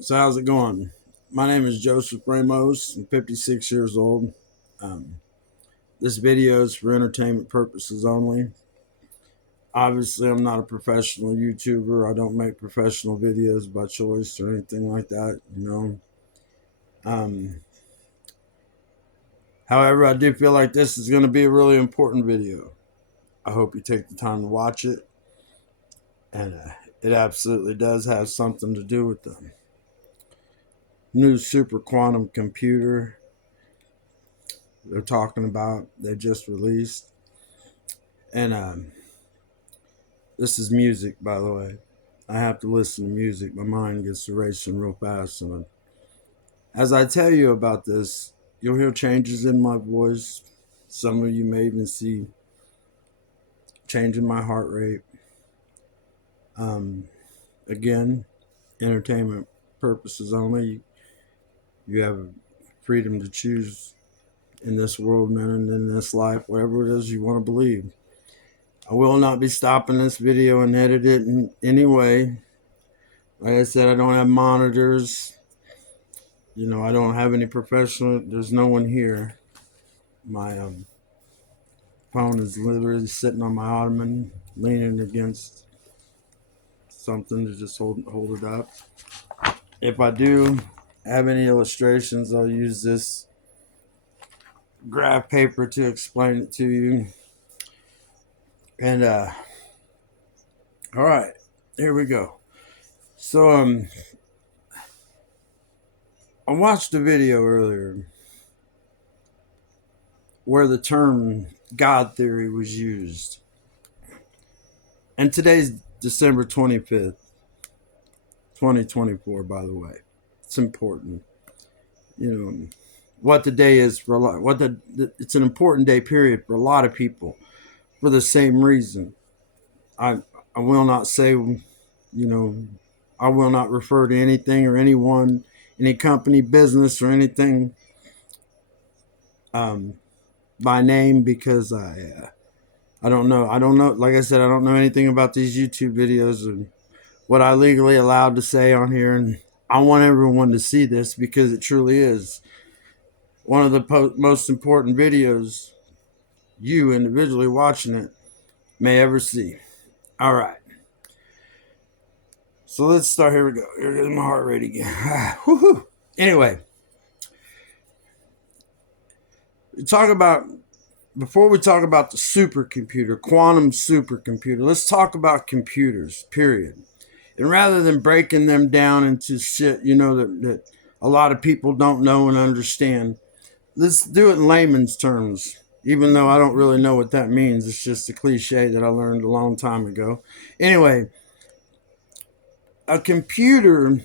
So how's it going? My name is Joseph Ramos. I'm 56 years old. Um, this video is for entertainment purposes only. Obviously, I'm not a professional YouTuber. I don't make professional videos by choice or anything like that. Um, However, I do feel like this is going to be a really important video. I hope you take the time to watch it, and it absolutely does have something to do with the new super quantum computer they're talking about. They just released. And this is music, by the way. I have to listen to music. My mind gets racing real fast. And as I tell you about this, you'll hear changes in my voice. Some of you may even see change in my heart rate. Um, Again, entertainment purposes only. You have freedom to choose in this world, man, and in this life, whatever it is you want to believe. I will not be stopping this video and edit it in any way. Like I said, I don't have monitors. I don't have any professional. There's no one here. My phone is literally sitting on my ottoman, leaning against something to just hold it up. If I do have any illustrations, I'll use this graph paper to explain it to you. And all right, here we go. So I watched a video earlier where the term God theory was used. And today's December 25th, 2024, by the way. It's important. What the day is for a lot, it's an important day period for a lot of people for the same reason. I I will not say, I will not refer to anything or anyone, any company, business, or anything um, by name because I don't know. I don't know. Like I said, I don't know anything about these YouTube videos and what I legally allowed to say on here. And I want everyone to see this because it truly is one of the most important videos you individually watching it may ever see. All right. So let's start. Here we go. Here goes my heart rate again. Woo-hoo. Anyway, talk about before we talk about the supercomputer, quantum supercomputer, let's talk about computers, period. And rather than breaking them down into shit, that a lot of people don't know and understand, let's do it in layman's terms, even though I don't really know what that means. It's just a cliche that I learned a long time ago. Anyway, a computer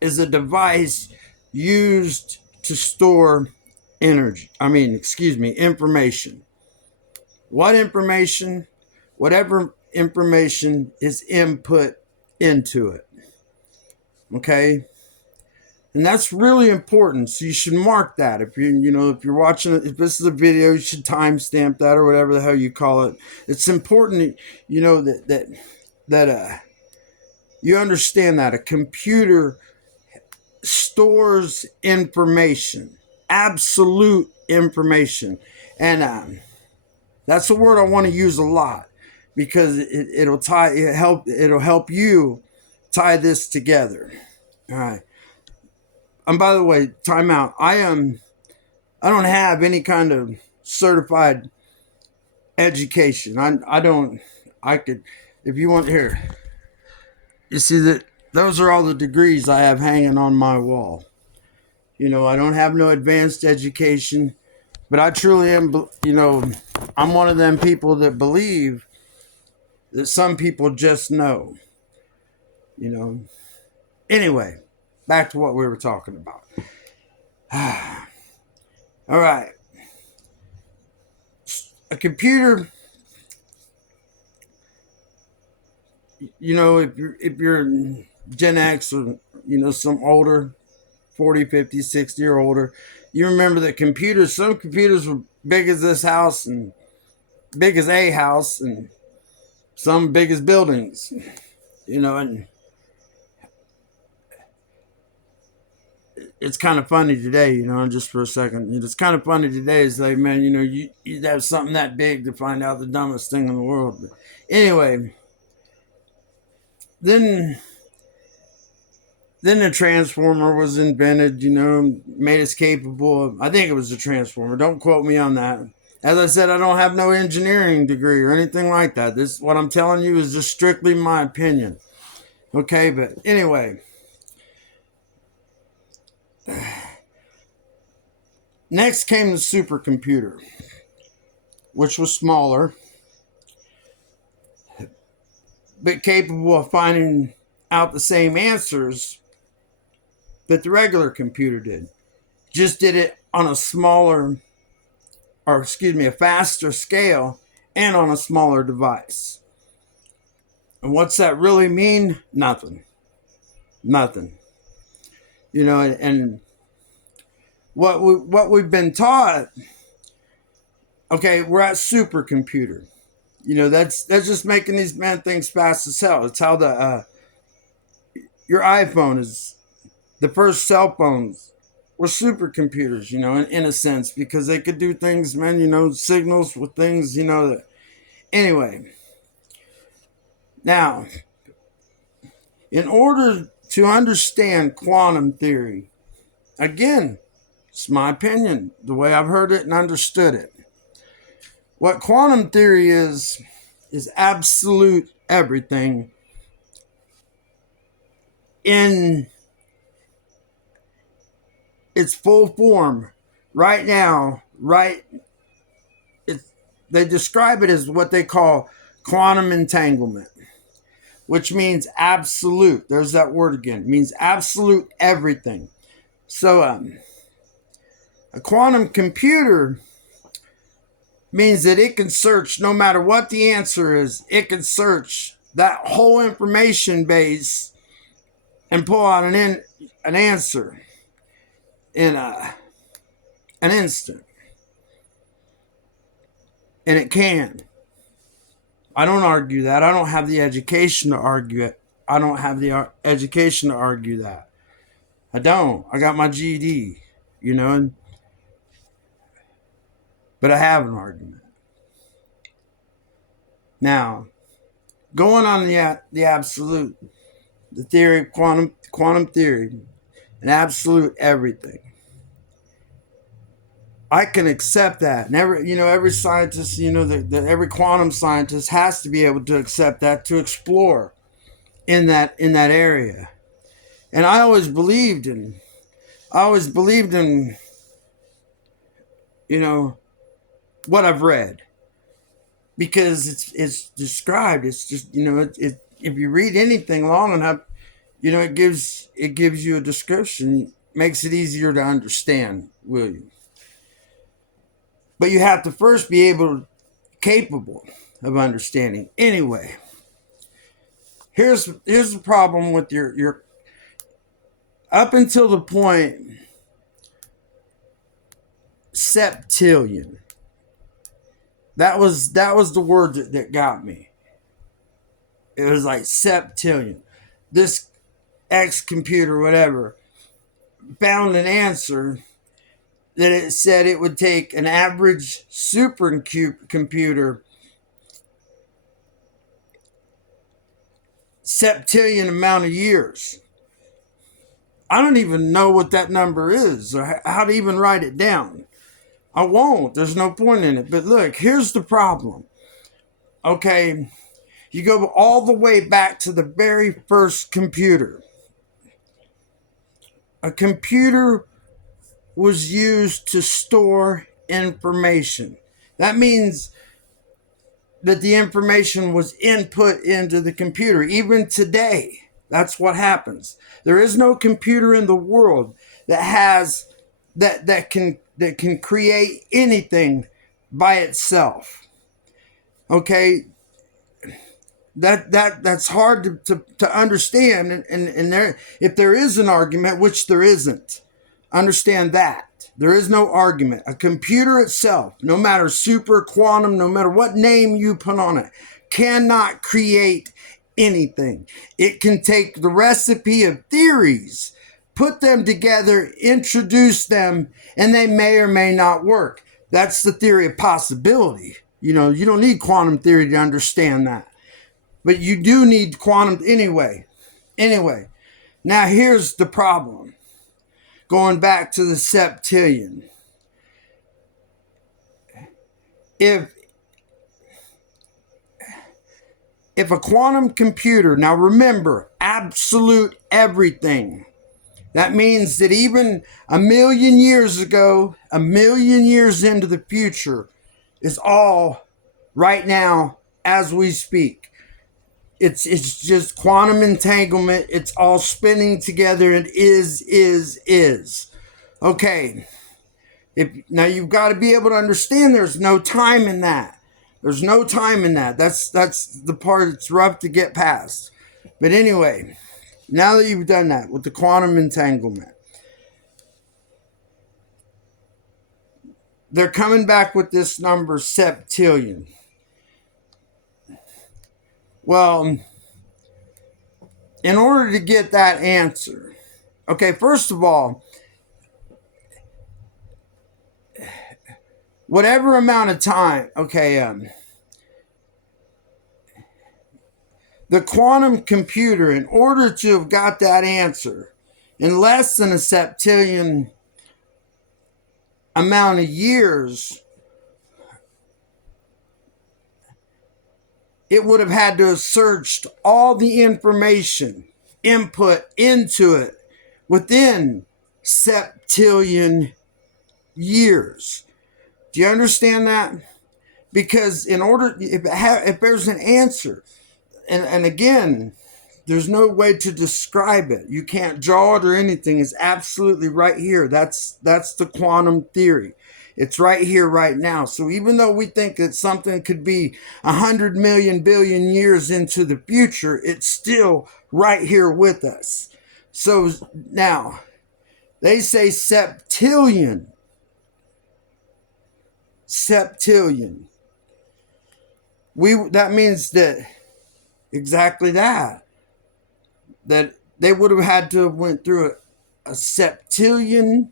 is a device used to store information. What information? Whatever information is input into it. Okay? And that's really important. So you should mark that. If you're watching it, if this is a video, you should timestamp that or whatever the hell you call it. It's important, that you understand that a computer stores information, absolute information, and that's a word I want to use a lot because it'll help you tie this together. All right. And by the way, time out. I don't have any kind of certified education. I don't. I could, if you want here. You see that those are all the degrees I have hanging on my wall. I don't have no advanced education, but I truly am. I'm one of them people that believe that some people just know. Anyway, back to what we were talking about. All right. A computer, if you're Gen X or, some older, 40, 50, 60 or older, you remember that some computers were big as this house and big as a house and some big as buildings, and it's kind of funny today, just for a second. It's kind of funny today. It's like, man, you'd have something that big to find out the dumbest thing in the world. But anyway, then the transformer was invented, made us capable of, I think it was a transformer. Don't quote me on that. As I said, I don't have no engineering degree or anything like that. This, what I'm telling you, is just strictly my opinion. Okay, but anyway. Next came the supercomputer, which was smaller, but capable of finding out the same answers that the regular computer did. Just did it on a a faster scale and on a smaller device. And what's that really mean? Nothing. And what we've been taught, okay, we're at supercomputer. That's just making these things fast as hell. It's how your iPhone is, the first cell phones were supercomputers, in a sense, because they could do things, signals with things, that. Anyway, now, in order to understand quantum theory, again, it's my opinion, the way I've heard it and understood it. What quantum theory is absolute everything in its full form right now, they describe it as what they call quantum entanglement, which means absolute. There's that word again. It means absolute everything. So a quantum computer means that it can search, no matter what the answer is, it can search that whole information base and pull out an answer in an instant. And it can. I don't argue that. I don't have the education to argue it. I don't have the education to argue that. I don't. I got my GED, but I have an argument. Now, going on the absolute, the theory of quantum theory, and absolute everything. I can accept that. And every scientist, every quantum scientist has to be able to accept that, to explore in that area. And I always believed in what I've read, because it's described. It's just, if you read anything long enough, it gives you a description, makes it easier to understand, will you? But you have to first be capable of understanding. Anyway, here's the problem with your up until the point septillion. That was the word that got me. It was like septillion. This X computer, whatever, found an answer that it said it would take an average supercomputer septillion amount of years. I don't even know what that number is or how to even write it down. I won't. There's no point in it. But look, here's the problem. Okay, you go all the way back to the very first computer. A computer was used to store information. That means that the information was input into the computer. Even today, that's what happens. There is no computer in the world that has that can create anything by itself. Okay, that's hard to understand, and if there is an argument, which there isn't. Understand that. There is no argument. A computer itself, no matter super, quantum, no matter what name you put on it, cannot create anything. It can take the recipe of theories, put them together, introduce them, and they may or may not work. That's the theory of possibility. You know, you don't need quantum theory to understand that. But you do need quantum anyway. Anyway, now here's the problem. Going back to the septillion. If a quantum computer, now remember, absolute everything. That means that even 1,000,000 years ago, 1,000,000 years into the future, is all right now as we speak. It's just quantum entanglement. It's all spinning together and is. Okay. Now you've got to be able to understand there's no time in that. There's no time in that. That's the part that's rough to get past. But anyway, now that you've done that with the quantum entanglement, they're coming back with this number septillion. Well, in order to get that answer, okay, first of all, whatever amount of time, okay, the quantum computer, in order to have got that answer in less than a septillion amount of years, it would have had to have searched all the information input into it within septillion years. Do you understand that? Because in order, if there's an answer, and again, there's no way to describe it. You can't draw it or anything. It's absolutely right here. That's the quantum theory. It's right here, right now. So even though we think that something could be 100 million billion years into the future, it's still right here with us. So now, they say septillion. Septillion. That means that exactly that they would have had to have went through a septillion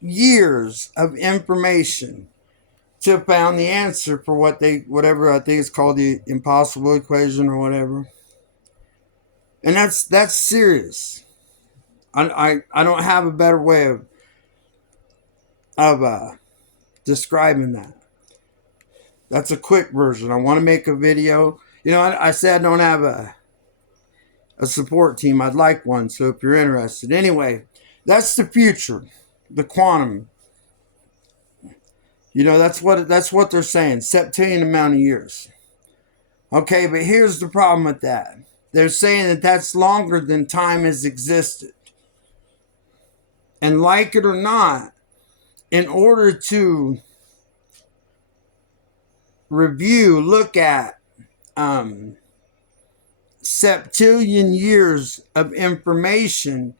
years of information to have found the answer for whatever I think it's called, the impossible equation or whatever. And that's serious. I don't have a better way of describing that. That's a quick version. I want to make a video. You know, I said I don't have a support team. I'd like one, so if you're interested. Anyway, that's the future, the quantum. You know, that's what they're saying, septillion amount of years. Okay, but here's the problem with that. They're saying that that's longer than time has existed. And like it or not, in order to look at septillion years of information,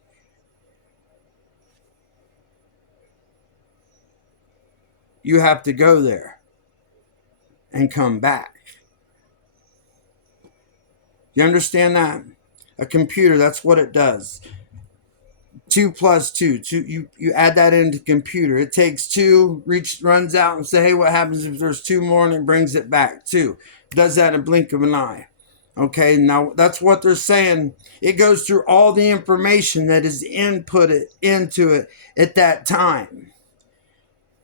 you have to go there and come back. You understand that? A computer, that's what it does. 2 plus 2. You add that into the computer. It takes 2, runs out and say, hey, what happens if there's 2 more? And it brings it back 2. It does that in a blink of an eye. Okay, now that's what they're saying. It goes through all the information that is inputted into it at that time.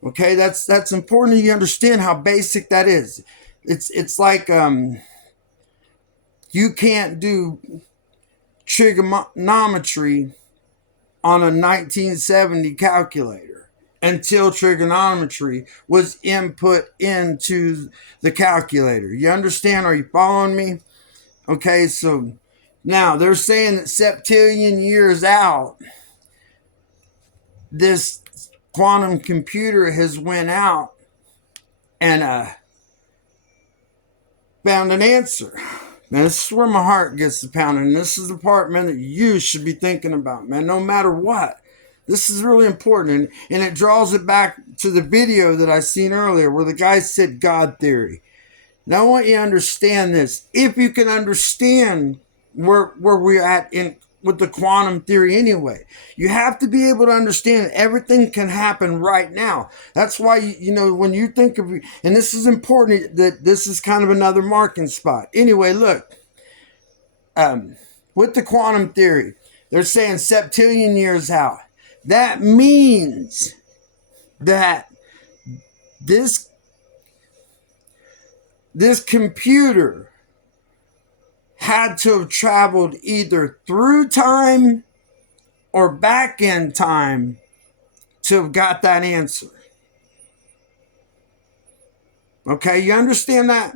Okay, that's important you understand how basic that is. It's like you can't do trigonometry on a 1970 calculator until trigonometry was input into the calculator. You understand? Are you following me? Okay, so now they're saying that septillion years out, this quantum computer has went out and found an answer. Now, this is where my heart gets to pounding. And this is the part, man, that you should be thinking about, man, no matter what. This is really important. And it draws it back to the video that I seen earlier where the guy said God theory. Now, I want you to understand this. If you can understand where we're at in with the quantum theory anyway. You have to be able to understand everything can happen right now. That's why, when you think of, and this is important, that this is kind of another marking spot. Anyway, look, with the quantum theory, they're saying septillion years out. That means that this computer had to have traveled either through time or back in time to have got that answer. Okay, you understand that?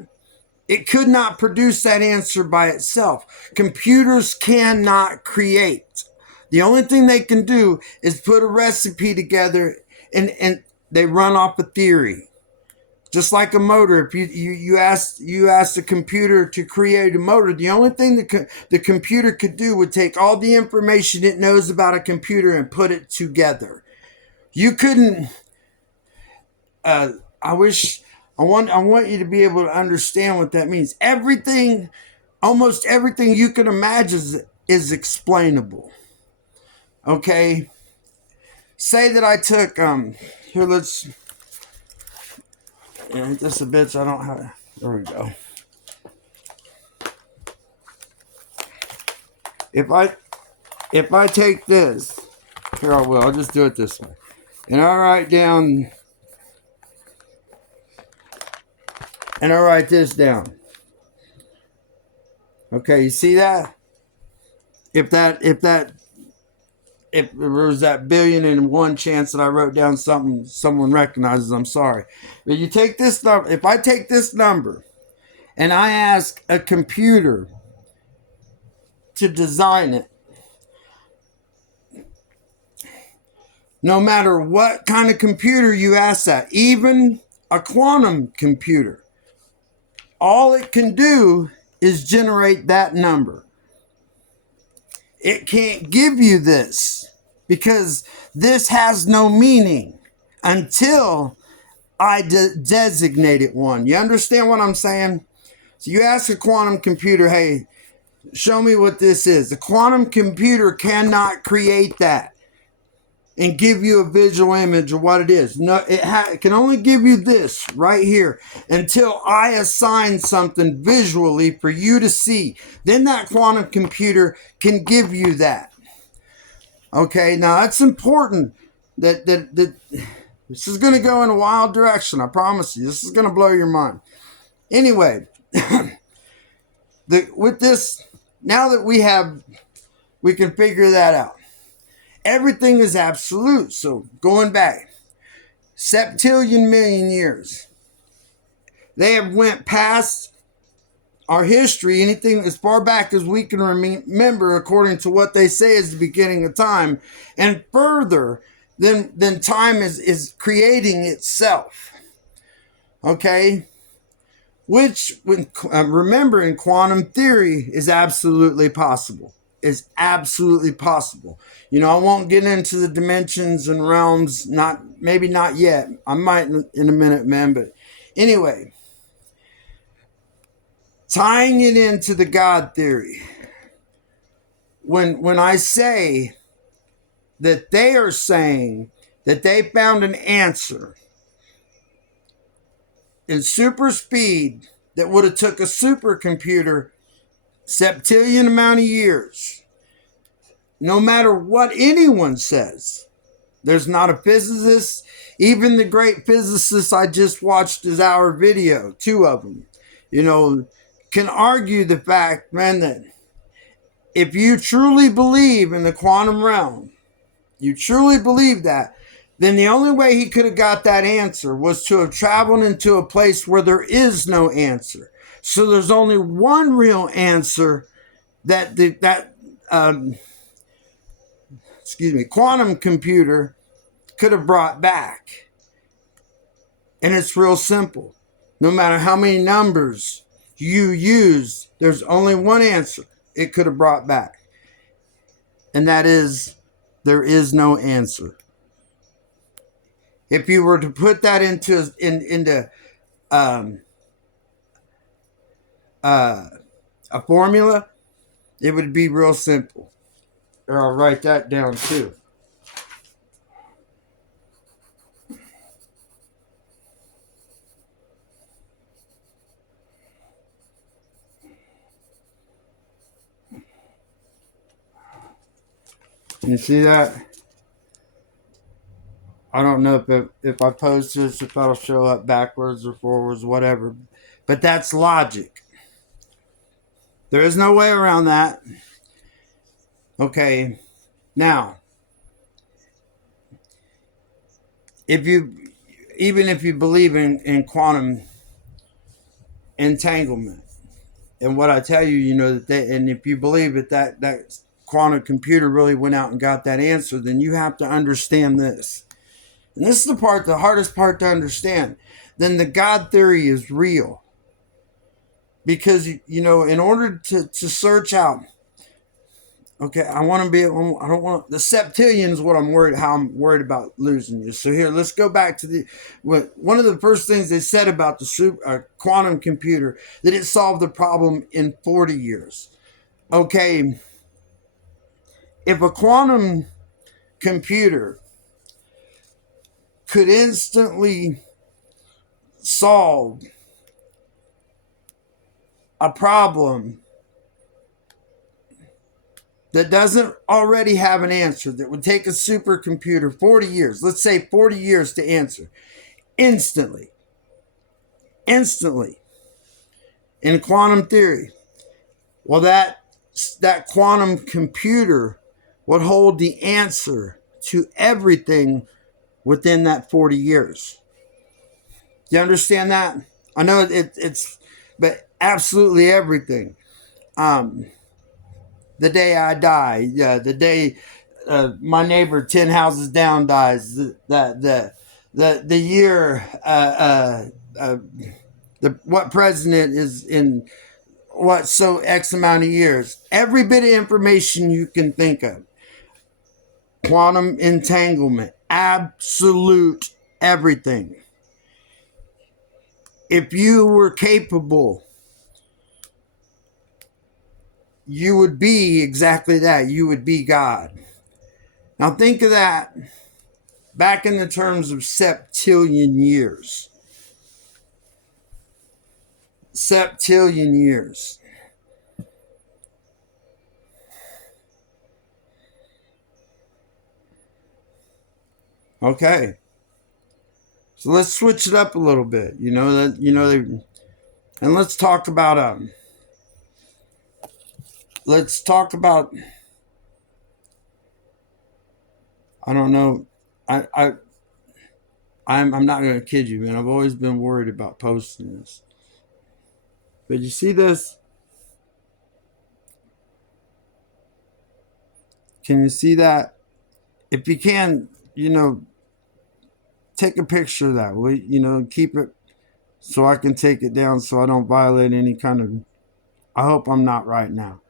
It could not produce that answer by itself. Computers cannot create. The only thing they can do is put a recipe together and they run off a theory. Just like a motor, if you ask the computer to create a motor, the only thing the computer could do would take all the information it knows about a computer and put it together. You couldn't. I want you to be able to understand what that means. Everything, almost everything you can imagine is explainable. Okay. Say that I took here. Let's. Yeah, just a bit. So I don't have. There we go. If I take this, here I will. I'll just do it this way, and I write down, and I write this down. Okay, you see that? If there was that 1,000,000,001 chance that I wrote down something someone recognizes, I'm sorry. But you take this number, if I take this number and I ask a computer to design it, no matter what kind of computer you ask that, even a quantum computer, all it can do is generate that number. It can't give you this because this has no meaning until I designate it one. You understand what I'm saying? So you ask a quantum computer, hey, show me what this is. The quantum computer cannot create that and give you a visual image of what it is. No, it can only give you this right here until I assign something visually for you to see. Then that quantum computer can give you that. Okay, now that's important. That this is going to go in a wild direction. I promise you. This is going to blow your mind. Anyway, with this, now that we can figure that out. Everything is absolute. So going back, septillion million years. They have went past our history, anything as far back as we can remember, according to what they say is the beginning of time, and further than time is creating itself. Okay? Which, remember, in quantum theory, is absolutely possible. Is absolutely possible. I won't get into the dimensions and realms, maybe not yet. I might in a minute, man. But anyway, tying it into the God theory, when I say that they are saying that they found an answer in super speed that would have took a supercomputer septillion amount of years, no matter what anyone says. There's not a physicist, even the great physicists I just watched his hour video, 2 of them, can argue the fact, man, that if you truly believe in the quantum realm, you truly believe that, then the only way he could have got that answer was to have traveled into a place where there is no answer. So there's only one real answer that quantum computer could have brought back. And it's real simple. No matter how many numbers you use, there's only one answer it could have brought back. And that is, there is no answer. If you were to put that into a formula, it would be real simple. Or I'll write that down too. You see that? I don't know if I post this, if that'll show up backwards or forwards, whatever. But that's logic. There is no way around that. Okay. Now, if you even if you believe in quantum entanglement and what I tell you, you know that and if you believe that quantum computer really went out and got that answer, then you have to understand this. And this is the hardest part to understand. Then the God theory is real. Because, in order to search out, okay, I want to be, I don't want, the septillion is what how I'm worried about losing you. So here, let's go back to one of the first things they said about the quantum computer, that it solved the problem in 40 years. Okay, if a quantum computer could instantly solve a problem that doesn't already have an answer, that would take a supercomputer 40 years, let's say 40 years to answer, instantly, in quantum theory, well, that quantum computer would hold the answer to everything within that 40 years. Do you understand that? I know it's, but absolutely everything. The day I die, the day my neighbor 10 houses down dies, the year what president is in what so X amount of years, every bit of information you can think of, quantum entanglement, absolute everything. If you were capable, you would be exactly that. You would be God. Now think of that back in the terms of septillion years. Septillion years. Okay. So let's switch it up a little bit. And let's talk about I don't know. I'm not going to kid you, man. I've always been worried about posting this. But you see this? Can you see that? If you can, take a picture of that. Keep it so I can take it down so I don't violate any kind of. I hope I'm not right now.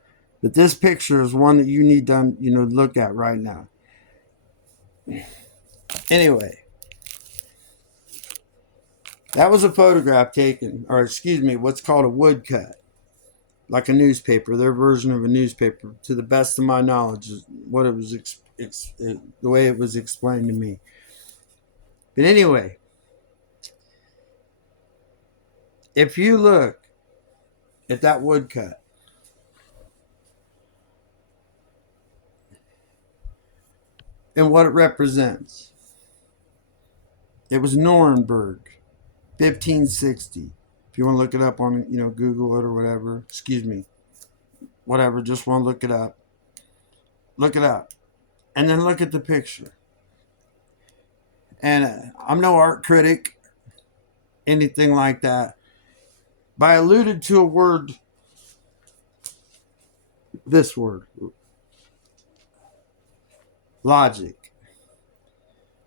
But this picture is one that you need to, look at right now. Anyway, that was a photograph taken, or excuse me, what's called a woodcut, like a newspaper, their version of a newspaper, to the best of my knowledge, is what it was, the way it was explained to me. But anyway, if you look at that woodcut, and what it represents, it was Nuremberg, 1560. If you want to look it up on, Google it or whatever, excuse me, whatever, just want to look it up. Look it up. And then look at the picture. And I'm no art critic, anything like that. But I alluded to a word, this word, logic.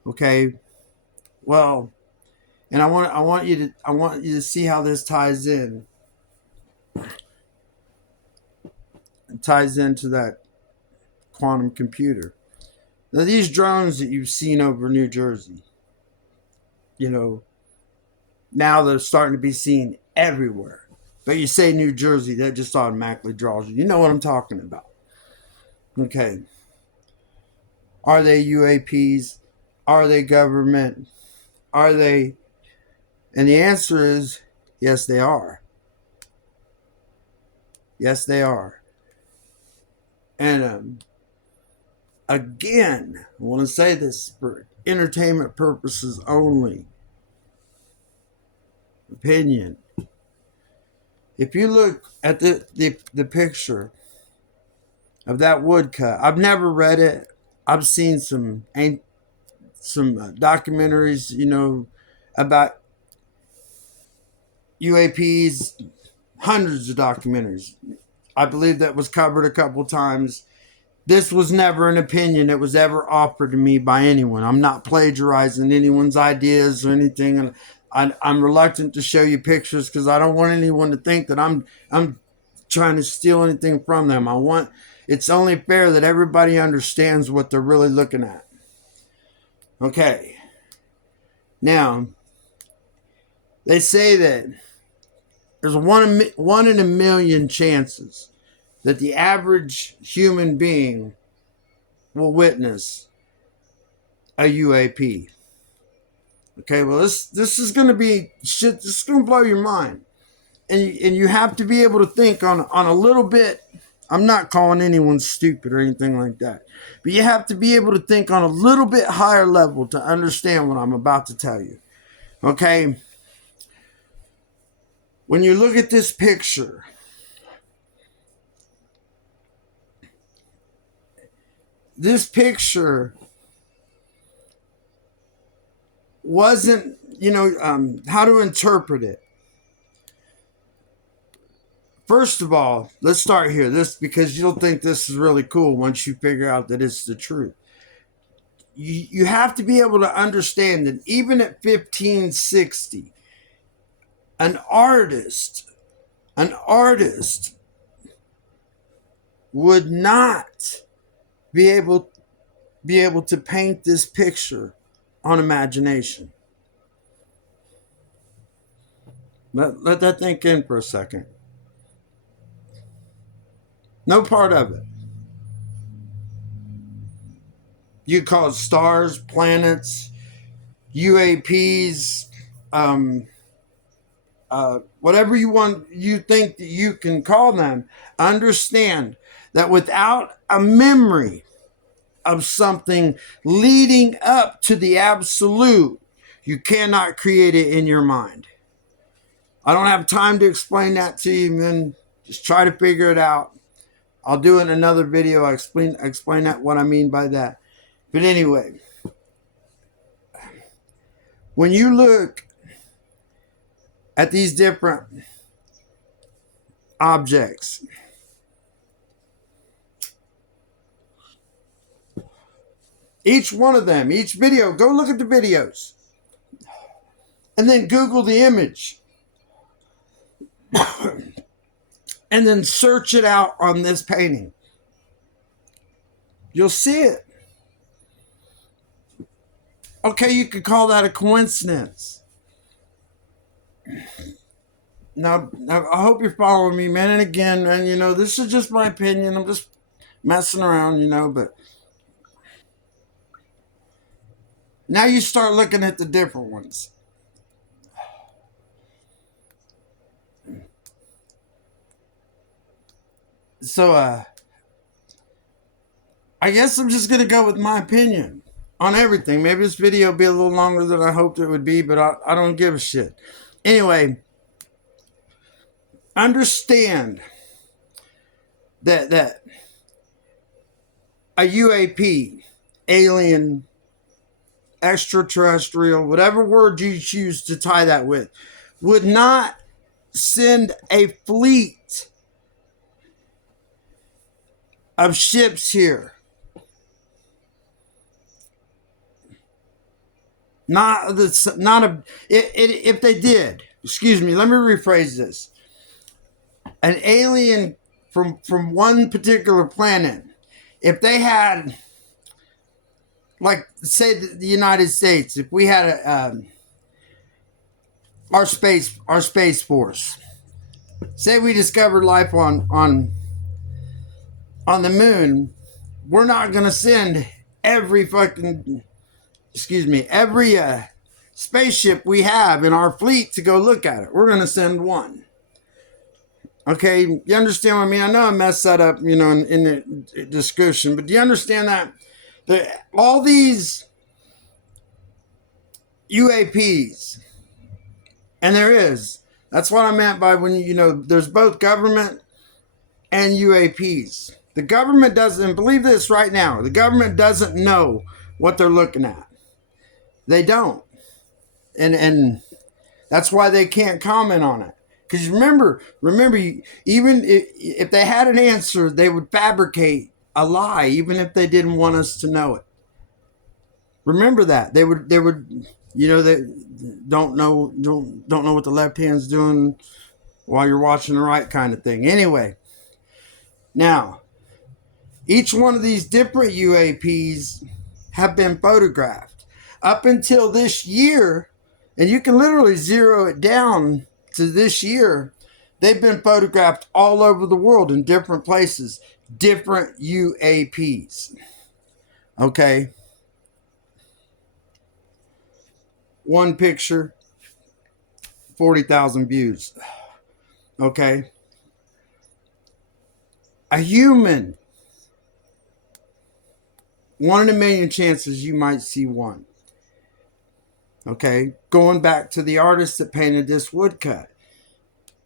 Okay? Well, and I want you to see how this ties in. It ties into that quantum computer. Now these drones that you've seen over New Jersey, now they're starting to be seen everywhere. But you say New Jersey, that just automatically draws you. You know what I'm talking about. Okay. Are they UAPs? Are they government? Are they? And the answer is yes, they are. Yes, they are. And again, I want to say this for entertainment purposes only. Opinion. If you look at the picture of that woodcut, I've never read it. I've seen some documentaries, about UAPs, hundreds of documentaries. I believe that was covered a couple times. This was never an opinion that was ever offered to me by anyone. I'm not plagiarizing anyone's ideas or anything, and I'm reluctant to show you pictures because I don't want anyone to think that I'm trying to steal anything from them. It's only fair that everybody understands what they're really looking at. Okay. Now, they say that there's one in a million chances that the average human being will witness a UAP. Okay, well, this is going to be shit. This is going to blow your mind, and you have to be able to think on a little bit. I'm not calling anyone stupid or anything like that, but you have to be able to think on a little bit higher level to understand what I'm about to tell you. Okay, when you look at this picture, wasn't, how to interpret it. First of all, let's start here. Because you'll think this is really cool once you figure out that it's the truth. You have to be able to understand that even at 1560, an artist would not be able to paint this picture on imagination. Let that think in for a second. No part of it. You call it stars, planets, UAPs, whatever you think that you can call them. Understand that without a memory of something leading up to the absolute, you cannot create it in your mind. I don't have time to explain that to you, man. Just try to figure it out. I'll do it in another video. I explain that, what I mean by that. But anyway, when you look at these different objects, each one of them, each video, go look at the videos and then Google the image and then search it out on this painting. You'll see it. Okay, you could call that a coincidence. Now, I hope you're following me, man. And again, man, this is just my opinion. I'm just messing around, but now you start looking at the different ones. So, I guess I'm just going to go with my opinion on everything. Maybe this video will be a little longer than I hoped it would be, but I don't give a shit. Anyway, understand that a UAP, alien, extraterrestrial, whatever word you choose to tie that with, would not send a fleet of ships here. If they did, excuse me, let me rephrase this. An alien from one particular planet, if they had, like, say the United States, if we had our space force, say we discovered life on the moon, we're not going to send every fucking, excuse me, every spaceship we have in our fleet to go look at it. We're going to send one. Okay, you understand what I mean? I know I messed that up, in the description, but do you understand that all these UAPs, and that's what I meant by when, there's both government and UAPs. The government doesn't, believe this right now, the government doesn't know what they're looking at. They don't. And that's why they can't comment on it. Because remember, even if they had an answer, they would fabricate a lie, even if they didn't want us to know it. Remember that they would, they don't know what the left hand's doing while you're watching the right kind of thing. Anyway, now each one of these different UAPs have been photographed up until this year, and you can literally zero it down to this year. They've been photographed all over the world in different places, different UAPs. Okay. One picture, 40,000 views. Okay. A human, 1 in a million chances you might see one. Okay. Going back to the artist that painted this woodcut.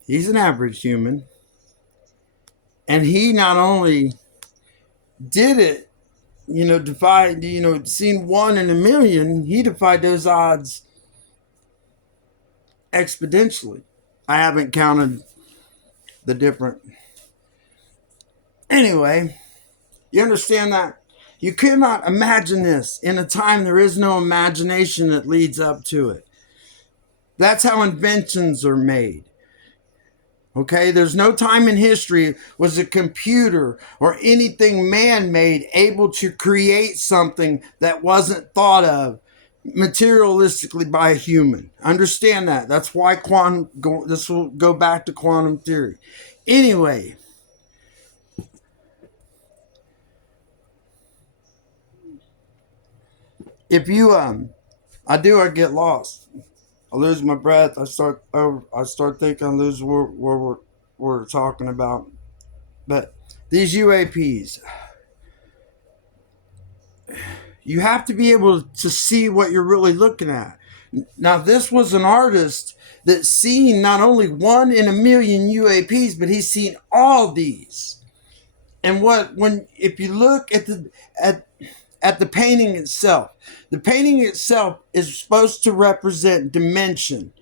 He's an average human. And he not only did it, defied, seen 1 in a million, he defied those odds exponentially. I haven't counted the different. Anyway, you understand that? You cannot imagine this in a time there is no imagination that leads up to it. That's how inventions are made. Okay, there's no time in history was a computer or anything man-made able to create something that wasn't thought of materialistically by a human. Understand that. That's why this will go back to quantum theory. Anyway, if you I get lost. I lose my breath. I start thinking I lose where we're talking about. But these UAPs, you have to be able to see what you're really looking at. Now, this was an artist that's seen not only 1 in a million UAPs, but he's seen all these. And if you look at the painting itself, the painting itself is supposed to represent dimension.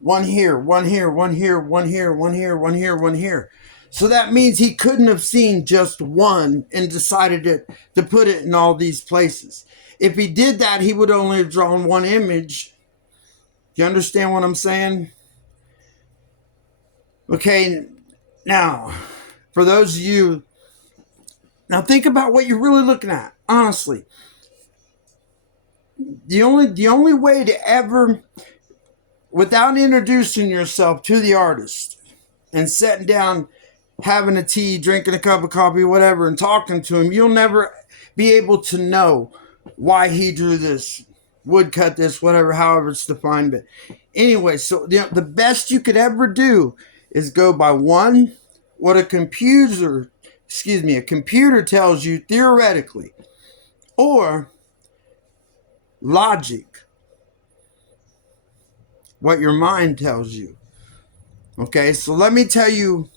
1 here, 1 here, 1 here, 1 here, 1 here, 1 here, 1 here. So that means he couldn't have seen just one and decided to put it in all these places. If he did that, he would only have drawn one image. Do you understand what I'm saying? Okay, now, for those of you, now think about what you're really looking at, honestly. The only way to ever, without introducing yourself to the artist and sitting down, having a tea, drinking a cup of coffee, whatever, and talking to him, you'll never be able to know why he drew this, woodcut this, whatever, however it's defined. But anyway, so the best you could ever do is go by what a computer tells you theoretically, or logic, what your mind tells you. Okay, so let me tell you,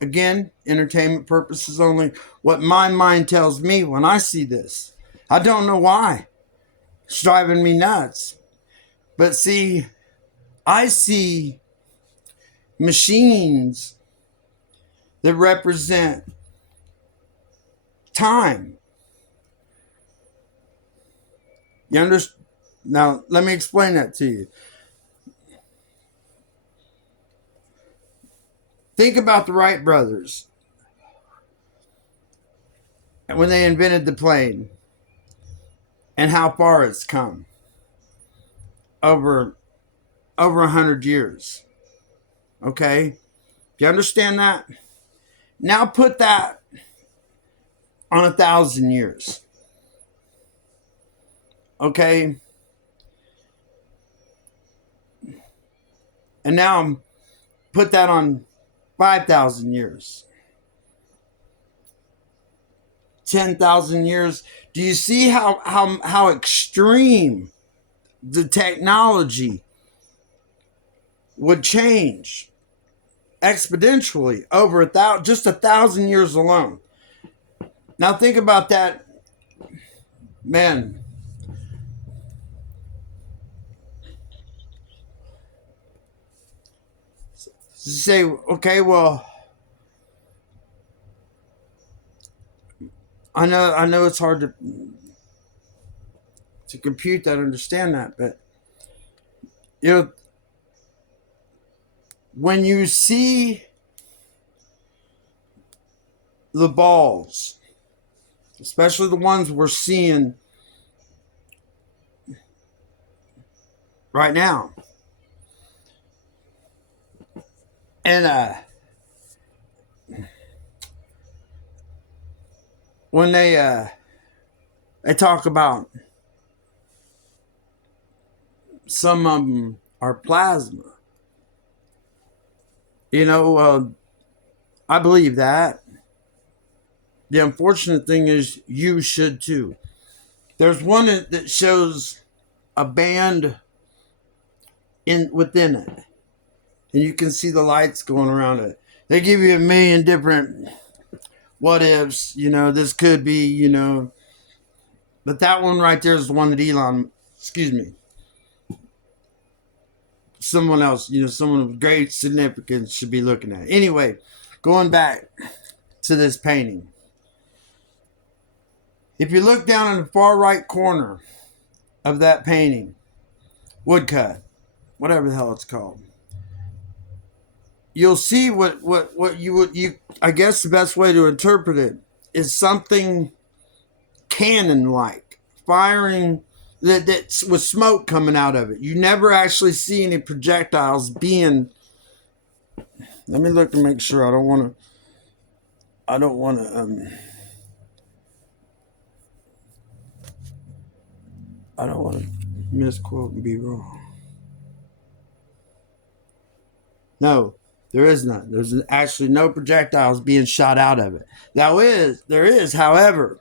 again, entertainment purposes only, what my mind tells me when I see this. I don't know why. It's driving me nuts. But see, I see machines that represent time. You understand? Now, let me explain that to you. Think about the Wright brothers when they invented the plane and how far it's come over 100 years. Okay? Do you understand that? Now put that on 1,000 years. Okay. And now I'm put that on 5,000 years, 10,000 years. Do you see how extreme the technology would change exponentially over just 1,000 years alone? Now think about that, man. Say, okay, well, I know it's hard to compute that, understand that, but you know, when you see the balls, especially the ones we're seeing right now, and when they talk about some of them are plasma, I believe that. The unfortunate thing is you should too. There's one that shows a band within it, and you can see the lights going around it. They give you a million different what ifs. This could be. But that one right there is the one that excuse me, someone else, someone of great significance should be looking at. Anyway, going back to this painting. If you look down in the far right corner of that painting, woodcut, whatever the hell it's called, you'll see what you I guess the best way to interpret it is something cannon like firing that with smoke coming out of it. You never actually see any projectiles being. Let me look to make sure. I don't want to misquote and be wrong. No, there is none. There's actually no projectiles being shot out of it. There is, however,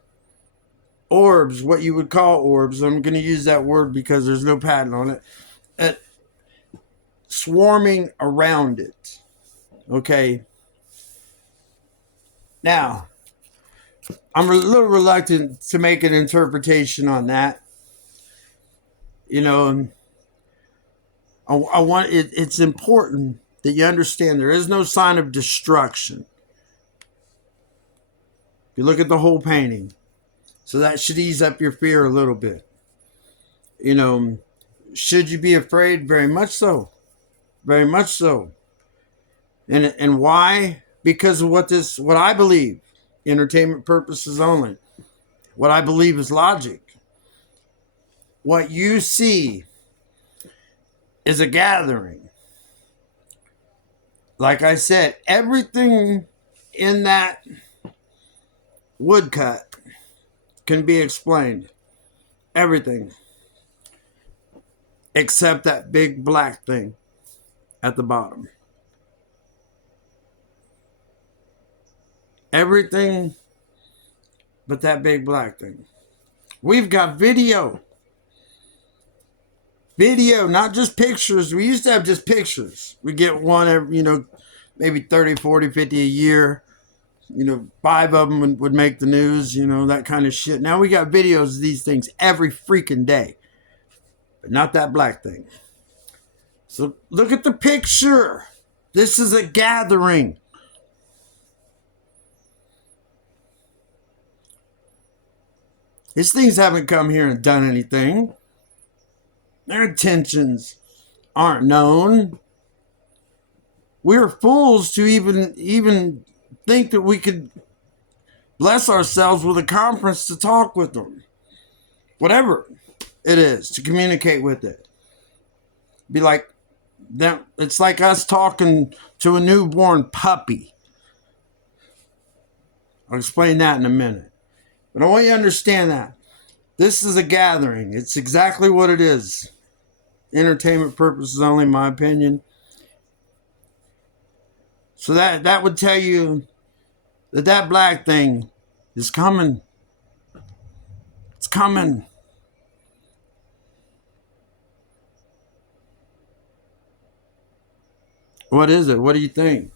orbs, what you would call orbs. I'm going to use that word because there's no patent on it. Swarming around it. Okay. Now, I'm a little reluctant to make an interpretation on that. I want it. It's important that you understand there is no sign of destruction. If you look at the whole painting, so that should ease up your fear a little bit. Should you be afraid? Very much so. Very much so. And why? Because of what I believe, entertainment purposes only. What I believe is logic. What you see is a gathering. Like I said, everything in that woodcut can be explained. Everything. Except that big black thing at the bottom. Everything but that big black thing. We've got video. Video, not just pictures. We used to have just pictures. We get one every, maybe 30, 40, 50 a year. 5 of them would make the news, that kind of shit. Now we got videos of these things every freaking day. But not that black thing. So look at the picture. This is a gathering. These things haven't come here and done anything. Their intentions aren't known. We're fools to even think that we could bless ourselves with a conference to talk with them. Whatever it is, to communicate with it. Be like them. It's like us talking to a newborn puppy. I'll explain that in a minute. But I want you to understand that This is a gathering. It's exactly what it is. Entertainment purposes only, my opinion. So that would tell you that black thing is coming. It's coming. What is it? What do you think?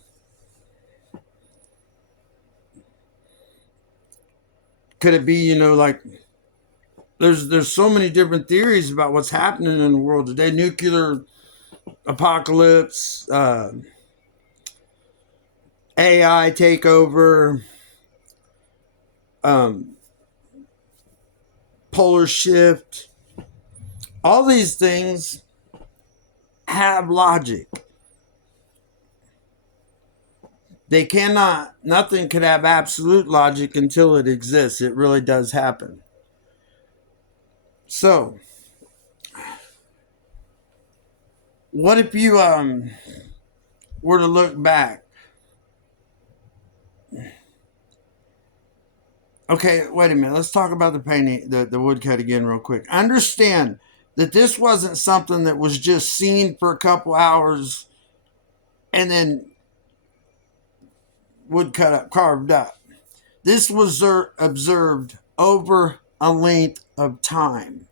Could it be, like there's so many different theories about what's happening in the world today. Nuclear apocalypse, AI takeover, um, polar shift. All these things have logic. They cannot, nothing could have absolute logic until it exists. It really does happen. So, what if you were to look back? Okay, wait a minute. Let's talk about the painting, the woodcut again, real quick. Understand that this wasn't something that was just seen for a couple hours and then woodcut up, carved up. This was observed over a length of time.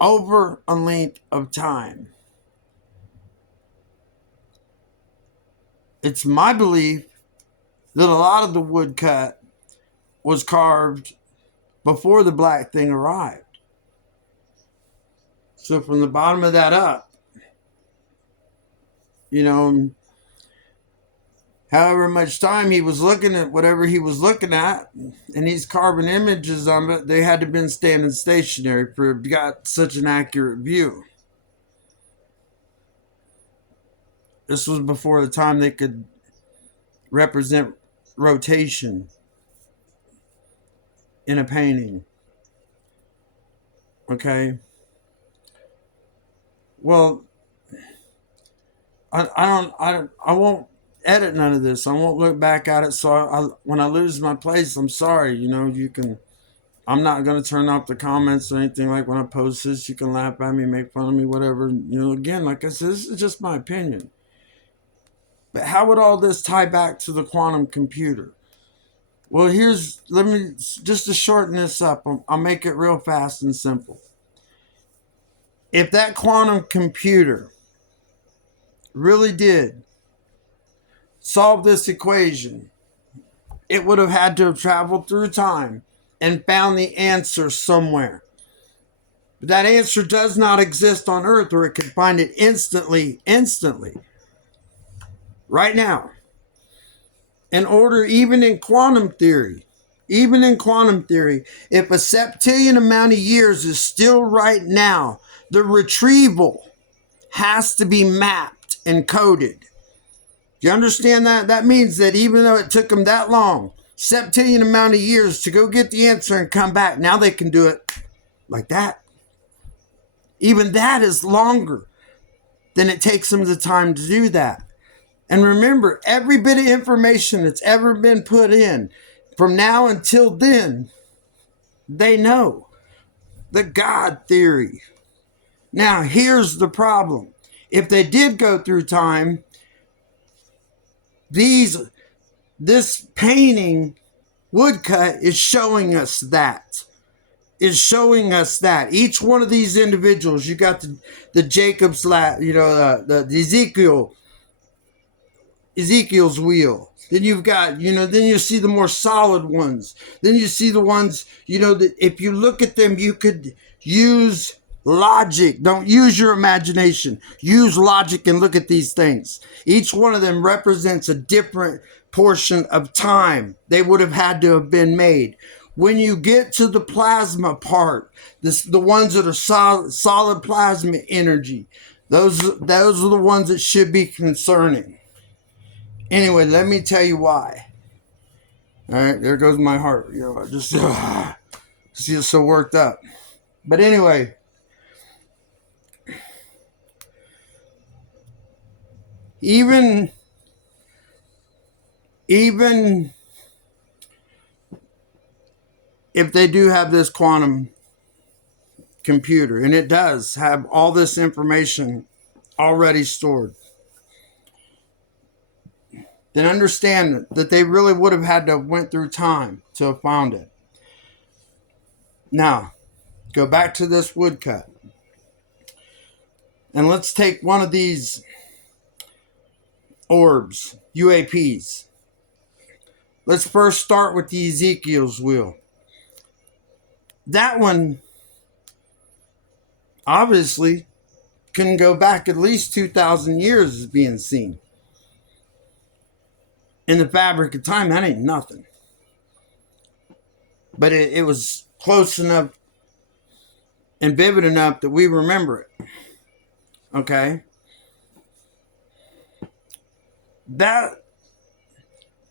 Over a length of time. It's my belief that a lot of the woodcut was carved before the black thing arrived. So from the bottom of that up, however much time he was looking at whatever he was looking at, and he's carving images on it, they had to have been standing stationary for got such an accurate view. This was before the time they could represent rotation in a painting. Okay. Well, I won't edit none of this. I won't look back at it. So when I lose my place, I'm sorry. I'm not going to turn off the comments or anything. Like when I post this, you can laugh at me, make fun of me, whatever. Again, like I said, this is just my opinion. But how would all this tie back to the quantum computer? Well, let me, just to shorten this up, I'll make it real fast and simple. If that quantum computer really did solve this equation, it would have had to have traveled through time and found the answer somewhere. But that answer does not exist on Earth, or it could find it instantly, right now. In order, even in quantum theory, if a septillion amount of years is still right now, the retrieval has to be mapped and coded. Do you understand that? That means that even though it took them that long, septillion amount of years to go get the answer and come back, now they can do it like that. Even that is longer than it takes them the time to do that. And remember, every bit of information that's ever been put in from now until then, they know. The God theory. Now, here's the problem. If they did go through time, this painting woodcut is showing us that. Each one of these individuals, you got the Jacob's ladder, the Ezekiel's wheel. Then you've got, then you see the more solid ones. Then you see the ones, that if you look at them, you could use logic. Don't use your imagination. Use logic and look at these things. Each one of them represents a different portion of time. They would have had to have been made. When you get to the plasma part, the ones that are solid plasma energy, those are the ones that should be concerning. Anyway, let me tell you why. All right, there goes my heart. I just see so worked up. But anyway, even if they do have this quantum computer, and it does have all this information already stored, then understand that they really would have had to have went through time to have found it. Now, go back to this woodcut. And let's take one of these orbs, UAPs. Let's first start with the Ezekiel's wheel. That one obviously can go back at least 2,000 years as being seen. In the fabric of time, that ain't nothing. But it was close enough and vivid enough that we remember it. Okay? Now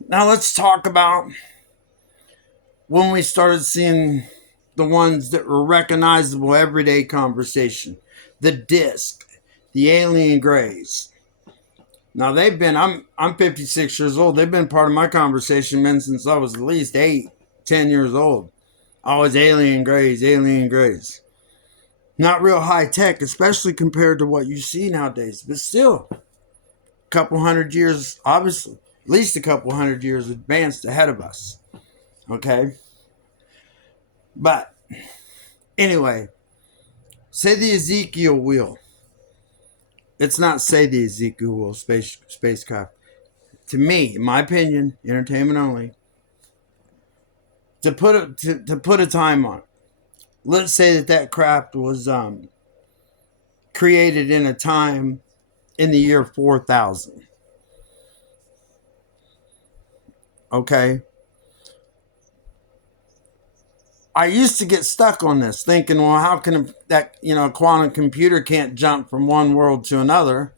let's talk about when we started seeing the ones that were recognizable everyday conversation. The disc, the alien grays. Now they've been, I'm 56 years old. They've been part of my conversation, man, since I was at least 10 years old. Always alien grays, alien grays. Not real high tech, especially compared to what you see nowadays. But still, a couple hundred years, obviously, at least a couple hundred years advanced ahead of us. Okay? But, anyway, say the Ezekiel wheel. It's not say the Ezekiel wheel, spacecraft. To me, in my opinion, entertainment only, to put a time on it. Let's say that craft was created in a time in the year 4000. Okay? I used to get stuck on this, thinking, well, how can a quantum computer can't jump from one world to another?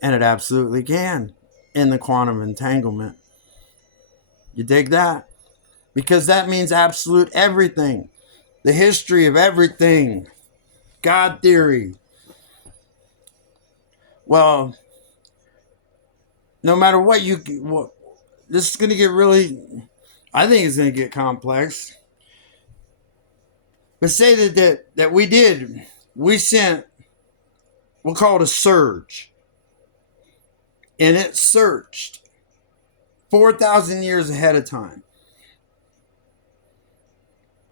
And it absolutely can in the quantum entanglement. You dig that? Because that means absolute everything. The history of everything. God theory. Well, no matter what this is going to get really, I think it's going to get complex. But say that we sent, we'll call it a surge. And it surged 4,000 years ahead of time.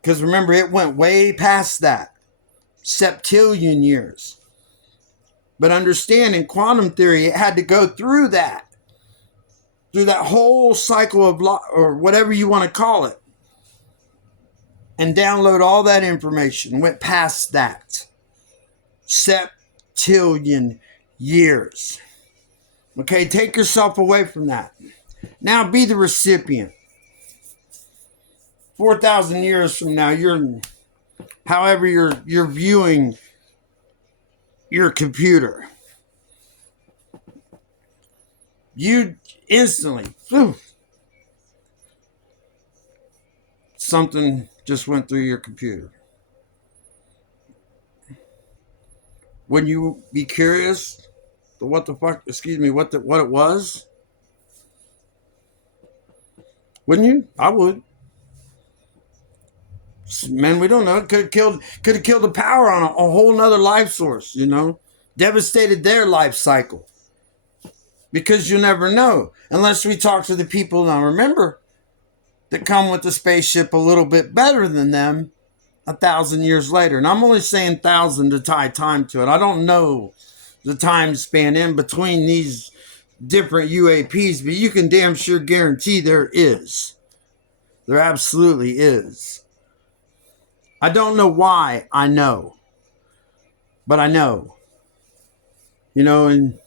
Because remember, it went way past that. Septillion years. But understand, in quantum theory, it had to go through that. Through that whole cycle of or whatever you want to call it. And download all that information. Went past that. Septillion years. Okay, take yourself away from that. Now be the recipient. 4,000 years from now, however you're viewing your computer, you instantly, something just went through your computer. Wouldn't you be curious to what it was? Wouldn't you? I would. Man, we don't know. It could have killed the power on a whole nother life source, Devastated their life cycle. Because you never know. Unless we talk to the people, now remember, that come with the spaceship a little bit better than them 1,000 years later. And I'm only saying 1,000 to tie time to it. I don't know the time span in between these different UAPs, but you can damn sure guarantee there is. There absolutely is. I don't know why I know. But I know. And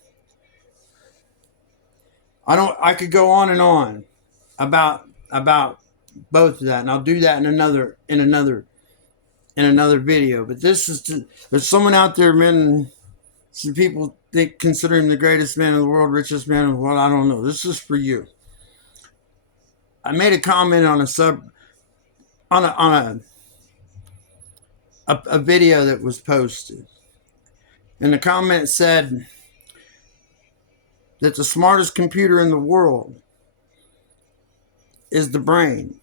I could go on and on about both of that, and I'll do that in another video. But there's someone out there, man. Some people consider him the greatest man in the world, richest man in the world. I don't know. This is for you. I made a comment on a video that was posted, and the comment said that the smartest computer in the world is the brain,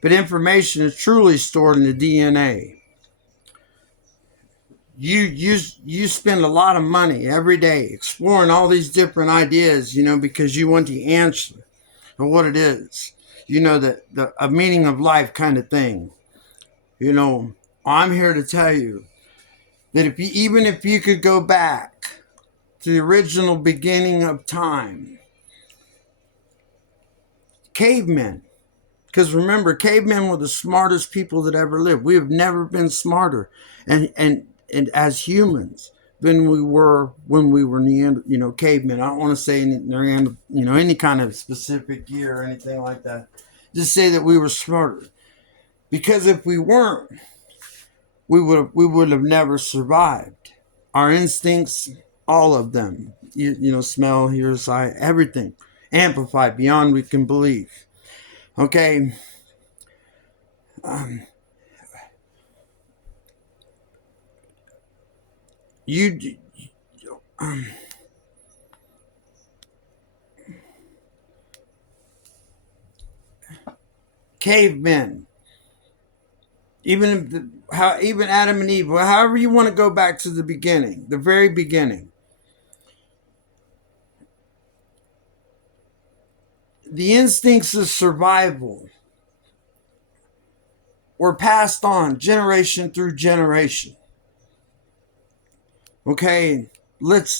but information is truly stored in the DNA. you spend a lot of money every day exploring all these different ideas, because you want the answer of what it is, the a meaning of life kind of thing. I'm here to tell you that even if you could go back to the original beginning of time, cavemen, because remember, cavemen were the smartest people that ever lived. We have never been smarter, and as humans than we were when we were cavemen. I don't want to say any kind of specific year or anything like that. Just say that we were smarter, because if we weren't, we would have never survived. Our instincts, all of them, smell, hear, sight, everything, amplified beyond we can believe. Okay. You cavemen, even Adam and Eve, however you want to go back to the beginning, the very beginning. The instincts of survival were passed on generation through generation. Okay,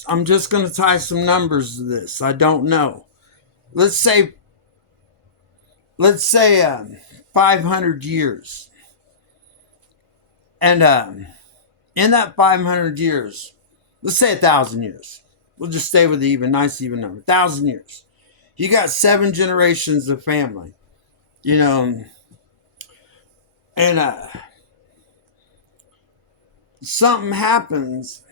I'm just going to tie some numbers to this. I don't know. Let's say 500 years. And in that 500 years, let's say 1,000 years. We'll just stay with the nice even number. 1,000 years. You got 7 generations of family. And something happens.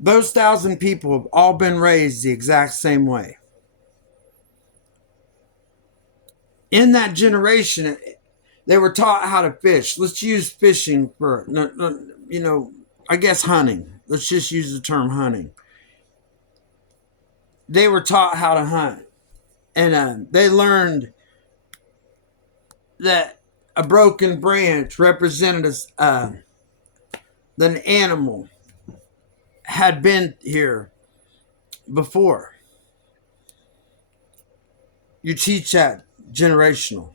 Those 1,000 people have all been raised the exact same way. In that generation, they were taught how to fish. Let's use fishing for, I guess hunting. Let's just use the term hunting. They were taught how to hunt. And they learned that a broken branch represented that an animal had been here before. You teach that generational.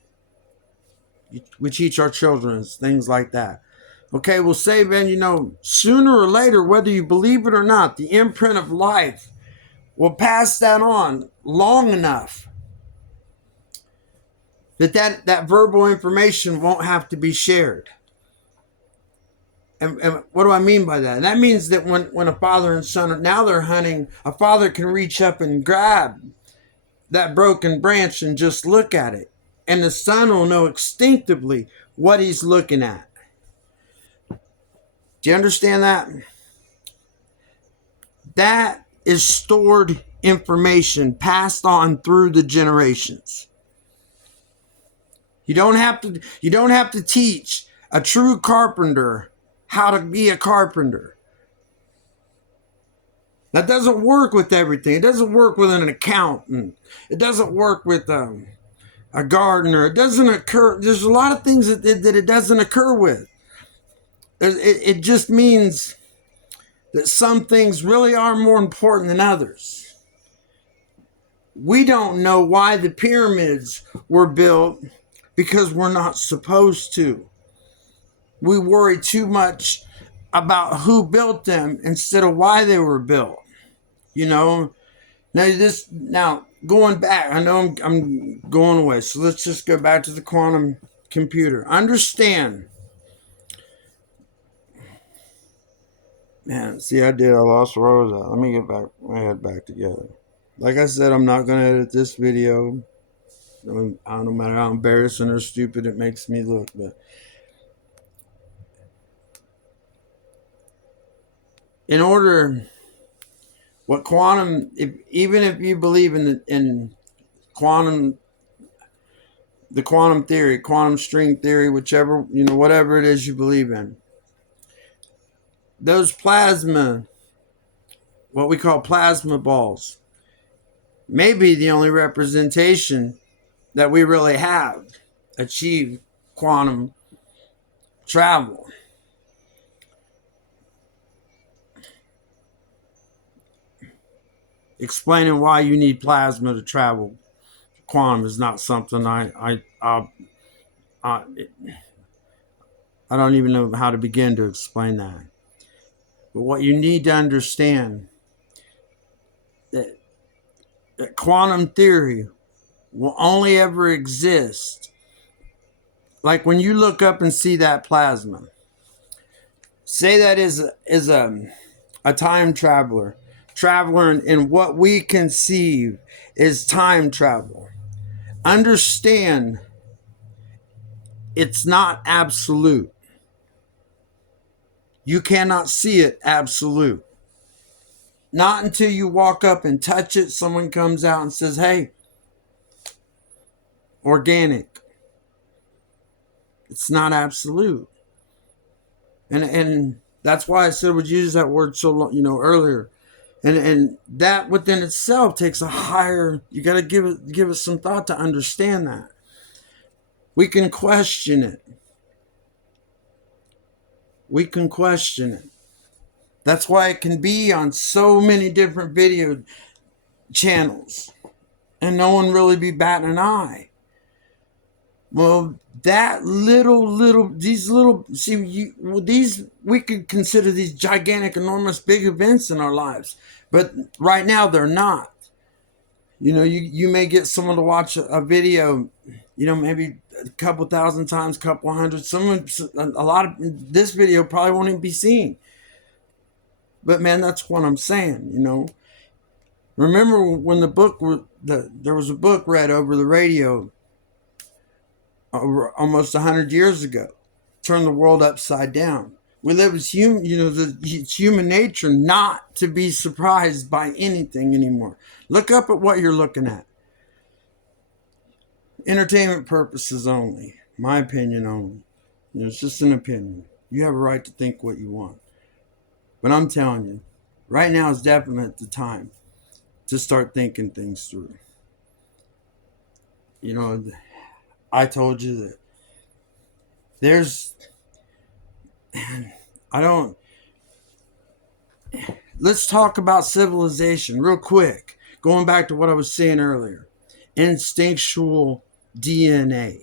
We teach our children things like that. Okay, we'll say then, sooner or later, whether you believe it or not, the imprint of life will pass that on long enough that verbal information won't have to be shared. And what do I mean by that? That means that when a father and son, now they're hunting, a father can reach up and grab that broken branch and just look at it. And the son will know instinctively what he's looking at. Do you understand that? That is stored information passed on through the generations. You don't have to teach a true carpenter how to be a carpenter. That doesn't work with everything. It doesn't work with an accountant. It doesn't work with a gardener. It doesn't occur. There's a lot of things that it doesn't occur with. It just means that some things really are more important than others. We don't know why the pyramids were built because we're not supposed to. We worry too much about who built them instead of why they were built. Now going back, I know I'm going away, so let's just go back to the quantum computer. Understand. Man, see, I lost where I was at. Let me get my head back together. Like I said, I'm not going to edit this video. No matter how embarrassing or stupid it makes me look, but in order, what quantum, even if you believe in quantum, the quantum theory, quantum string theory, whatever it is you believe in, those plasma, what we call plasma balls, may be the only representation that we really have achieve quantum travel. Explaining why you need plasma to travel quantum is not something I I don't even know how to begin to explain that. But what you need to understand that, that quantum theory will only ever exist. Like when you look up and see that plasma, say that is a time traveler, in what we conceive is time travel. Understand it's not absolute. You cannot see it absolute. Not until you walk up and touch it, someone comes out and says, hey, organic. It's not absolute. And that's why I said I would use that word so long, earlier. And that within itself takes a higher, you got to give it some thought to understand that. We can question it. We can question it. That's why it can be on so many different video channels and no one really be batting an eye. Well, that these we could consider these gigantic, enormous, big events in our lives. But right now they're not. You may get someone to watch a video, maybe a couple thousand times, couple hundred. A lot of this video probably won't even be seen. But man, that's what I'm saying, Remember when there was a book read over the radio almost 100 years ago, turned the world upside down. We live as human, it's human nature not to be surprised by anything anymore. Look up at what you're looking at. Entertainment purposes only, my opinion only. It's just an opinion. You have a right to think what you want. But I'm telling you, right now is definitely the time to start thinking things through. I told you that let's talk about civilization real quick. Going back to what I was saying earlier. Instinctual DNA.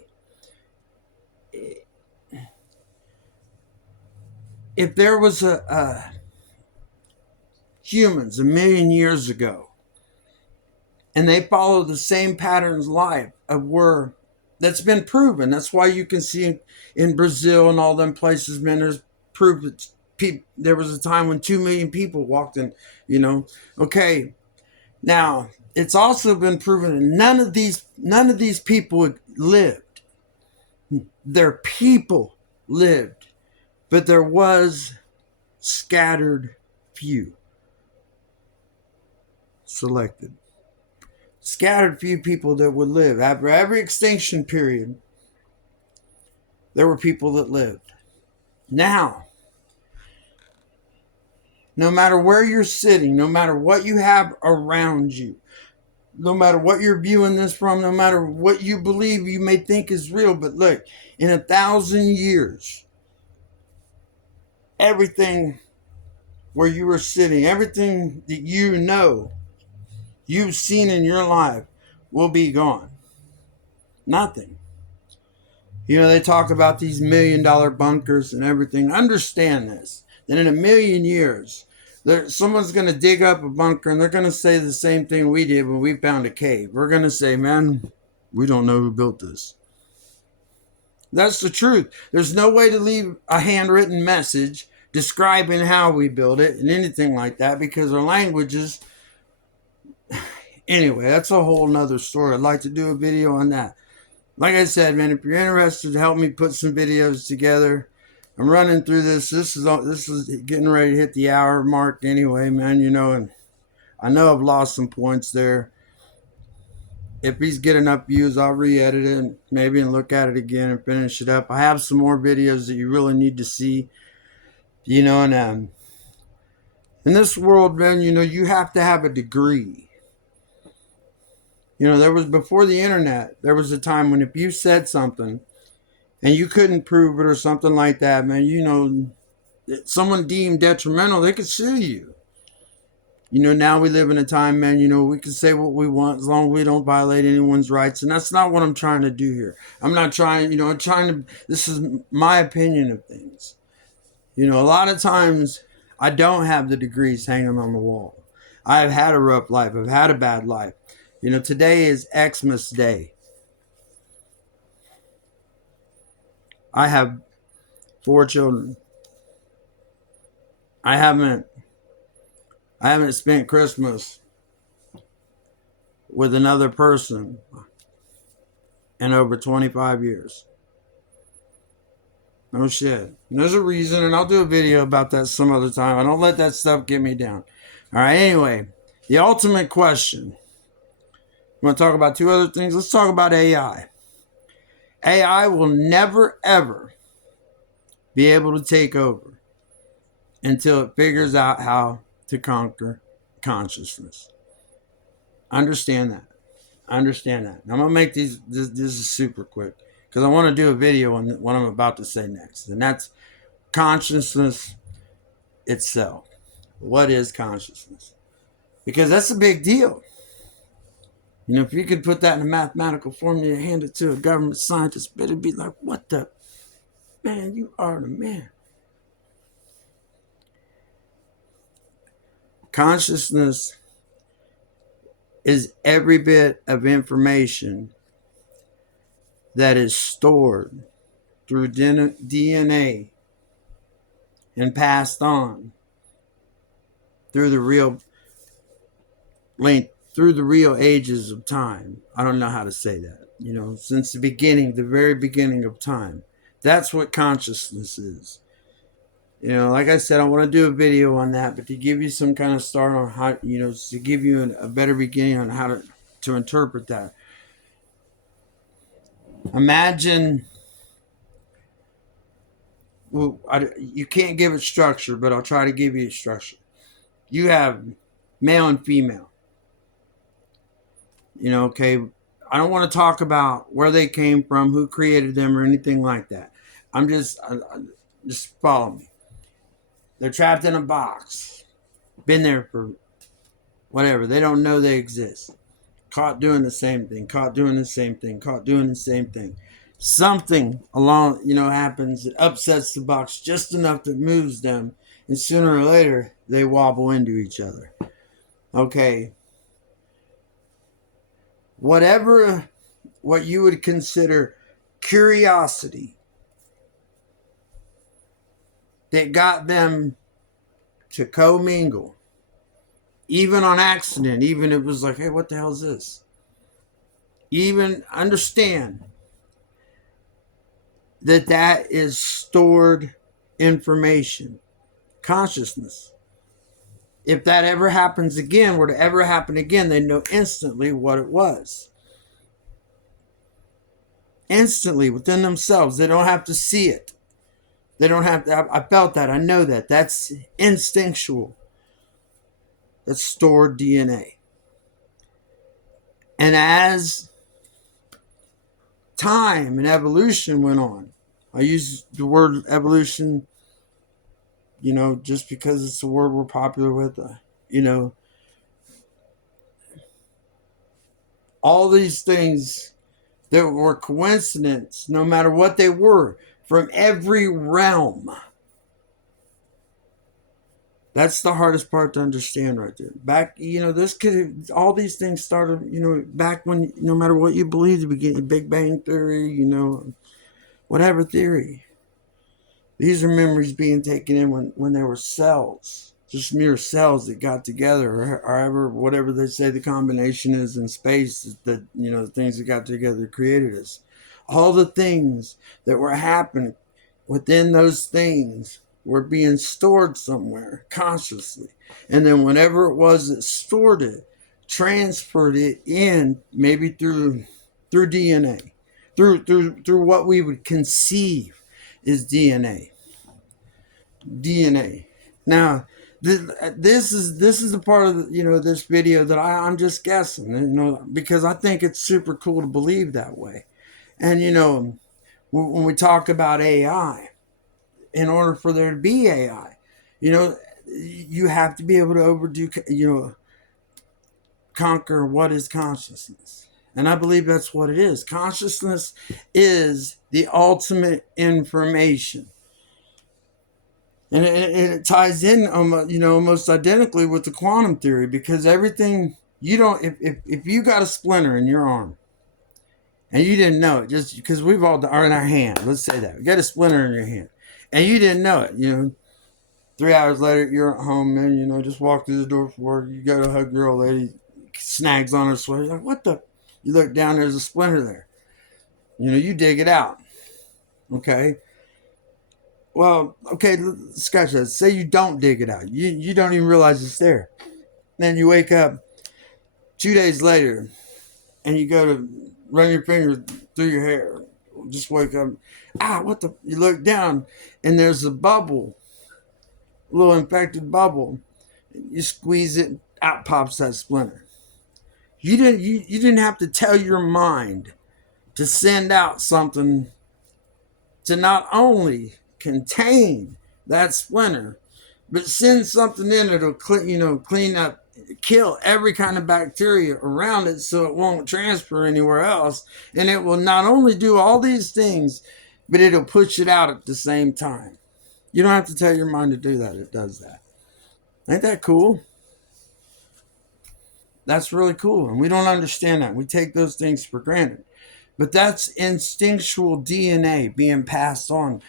If there was humans a million years ago and they follow the same patterns that's been proven. That's why you can see in Brazil and all them places, man, there's proof that there was a time when 2 million people walked in, Okay. Now, it's also been proven that none of these people lived. Their people lived, but there was scattered few. Selected. Scattered few people that would live. After every extinction period, there were people that lived. Now, no matter where you're sitting, no matter what you have around you, no matter what you're viewing this from, no matter what you believe you may think is real, but look, in 1,000 years, everything where you were sitting, everything that you've seen in your life will be gone. Nothing. They talk about these $1 million bunkers and everything. Understand this, that in 1 million years, someone's going to dig up a bunker and they're going to say the same thing we did when we found a cave. We're going to say, man, we don't know who built this. That's the truth. There's no way to leave a handwritten message describing how we built it and anything like that because our languages... Anyway, that's a whole nother story. I'd like to do a video on that. Like I said, man, if you're interested, help me put some videos together. I'm running through this. This is getting ready to hit the hour mark anyway, man, and I know I've lost some points there. If these get enough views, I'll re-edit it and look at it again and finish it up. I have some more videos that you really need to see, and in this world, man, you have to have a degree. There was, before the internet, there was a time when if you said something and you couldn't prove it or something like that, man, someone deemed detrimental, they could sue you. Now we live in a time, man, we can say what we want as long as we don't violate anyone's rights. And that's not what I'm trying to do here. I'm not trying, this is my opinion of things. A lot of times I don't have the degrees hanging on the wall. I've had a rough life. I've had a bad life. Today is Xmas Day. I have 4 children. I haven't spent Christmas with another person in over 25 years. No shit. And there's a reason, and I'll do a video about that some other time. I don't let that stuff get me down. All right, anyway, the ultimate question. You want to talk about 2 other things? Let's talk about AI. AI will never, ever be able to take over until it figures out how to conquer consciousness. Understand that. Now, I'm going to make this is super quick because I want to do a video on what I'm about to say next. And that's consciousness itself. What is consciousness? Because that's a big deal. If you could put that in a mathematical formula and hand it to a government scientist, it'd be like, what the? Man, you are the man. Consciousness is every bit of information that is stored through DNA and passed on through the real ages of time. I don't know how to say that. Since the very beginning of time. That's what consciousness is. Like I said, I want to do a video on that, but to give you some kind of start on how, to give you a better beginning on how to interpret that. Imagine, you can't give it structure, but I'll try to give you a structure. You have male and female. Okay, I don't want to talk about where they came from, who created them, or anything like that. Just follow me. They're trapped in a box. Been there for whatever. They don't know they exist. Caught doing the same thing. Caught doing the same thing. Caught doing the same thing. Something along, happens that upsets the box just enough that moves them. And sooner or later, they wobble into each other. Okay. What you would consider curiosity that got them to commingle, even on accident, even if it was like, hey, what the hell is this? Even understand that is stored information, consciousness. If that ever happens again, were to ever happen again, they know instantly what it was. Instantly, within themselves. They don't have to see it. They don't have to. I felt that. I know that. That's instinctual. That's stored DNA. And as time and evolution went on, I use the word evolution, just because it's a word we're popular with, all these things that were coincidence, no matter what they were, from every realm. That's the hardest part to understand right there. Back, all these things started, back when, no matter what you believe, the beginning, Big Bang Theory, whatever theory. These are memories being taken in when there were cells, just mere cells that got together, or however, whatever they say the combination is in space, that, the things that got together created us. All the things that were happening within those things were being stored somewhere consciously. And then whenever it was that stored it, transferred it in, maybe through DNA, through what we would conceive is DNA. Now, This is the part of this video that I'm just guessing, because I think it's super cool to believe that way. And when we talk about AI, in order for there to be AI, you know, you have to be able to conquer what is consciousness. And I believe that's what it is. Consciousness is the ultimate information. And it ties in, almost identically with the quantum theory, because everything you don't, if you got a splinter in your arm and you didn't know it, just because we've all, are in our hand, let's say that, you got a splinter in your hand and you didn't know it, 3 hours later, you're at home, man, just walk through the door for work, you go to hug your old lady, snags on her sweater, you're like, what the? You look down, there's a splinter there. You dig it out. Okay. Well, okay, scratch that. Say you don't dig it out. You don't even realize it's there. Then you wake up 2 days later and you go to run your finger through your hair. Just wake up. What the? You look down and there's a bubble, a little infected bubble. You squeeze it, out pops that splinter. You didn't have to tell your mind to send out something to not only contain that splinter, but send something in that'll clean up, kill every kind of bacteria around it so it won't transfer anywhere else. And it will not only do all these things, but it'll push it out at the same time. You don't have to tell your mind to do that. It does that. Ain't that cool? That's really cool. And we don't understand that. We take those things for granted. But that's instinctual DNA being passed on.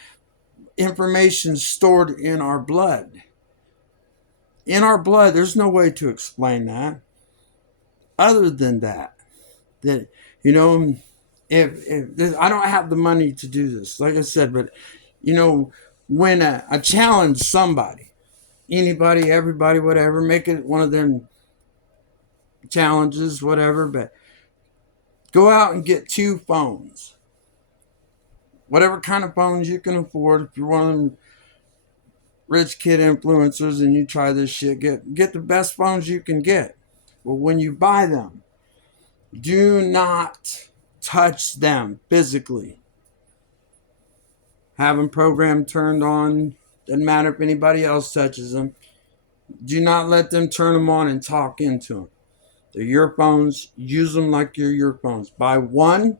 Information stored in our blood. In our blood, there's no way to explain that other than that. That, if I don't have the money to do this, like I said, but, when I challenge somebody, anybody, everybody, whatever, make it one of them challenges, whatever, but go out and get 2 phones. Whatever kind of phones you can afford. If you're one of them rich kid influencers and you try this shit, get the best phones you can get. But when you buy them, do not touch them physically. Have them program turned on. Doesn't matter if anybody else touches them. Do not let them turn them on and talk into them. They're your phones. Use them like you're your phones. Buy one.